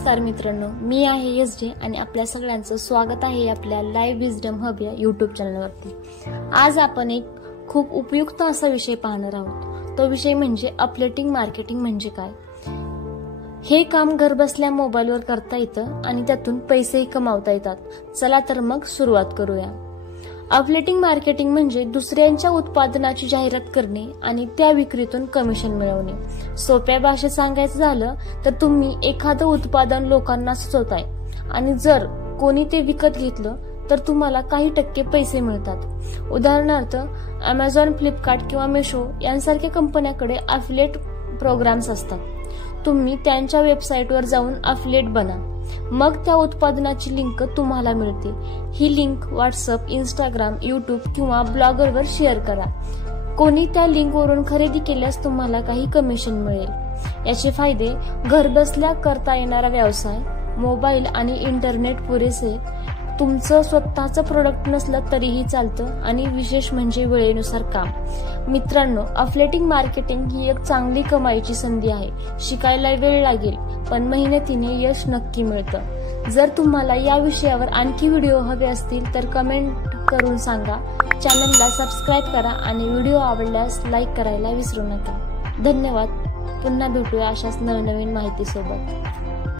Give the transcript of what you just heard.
नमस्कार मित्रांनो, मी आहे एस.जे. आणि आपल्या सगळ्यांचं स्वागत आहे आपल्या लाईव्ह विजडम हब या यूट्यूब चॅनलवरती। आज आपण एक खूप उपयुक्त असा विषय पाहणार आहोत। तो विषय म्हणजे अपलेटिंग मार्केटिंग म्हणजे काय। हे काम घरबसल्या मोबाईलवर करता येतं आणि त्यातून पैसेही कमावता येतात। चला तर मग सुरुवात करूया। अपलेटिंग मार्केटिंग म्हणजे दुसऱ्यांच्या उत्पादनाची जाहिरात करणे आणि त्या विक्रीतून कमिशन मिळवणे। सोप्या भाषेत सांगायचं झालं तर तुम्ही एखादं उत्पादन लोकांना सुचवताय आणि जर कोणी ते विकत घेतलं तर तुम्हाला काही टक्के पैसे मिळतात। उदाहरणार्थ अमेझॉन, फ्लिपकार्ट किंवा मीशो यांसारख्या कंपन्यांकडे अफिलिएट प्रोग्राम्स असतात। तुम्ही त्यांच्या वेबसाईटवर जाऊन अफिलिएट बना, मग त्या उत्पादनाची लिंक तुम्हाला मिळते। ही लिंक व्हॉट्सअप, इंस्टाग्राम, यूट्यूब किंवा ब्लॉगरवर शेअर करा। कोणी त्या लिंकवरून खरेदी केल्यास तुम्हाला काही कमिशन मिळेल। याचे फायदे: घरबसल्या करता येणारा व्यवसाय, मोबाईल आणि इंटरनेट पुरेसे, तुमचं स्वतःचं प्रोडक्ट नसलं तरीही चालतं आणि विशेष म्हणजे वेळेनुसार काम। मित्रांनो, अफिलिएटिंग मार्केटिंग ही एक चांगली कमाईची संधी आहे। शिकायला वेळ लागेल पण मेहनतीने यश नक्की मिळतं। जर तुम्हाला या विषयावर आणखी व्हिडिओ हवे असतील तर कमेंट करून सांगा। चॅनलला सबस्क्राईब करा आणि व्हिडिओ आवडल्यास लाईक करायला विसरू नका। धन्यवाद। पुन्हा भेटूया अशाच नवनवीन माहितीसोबत।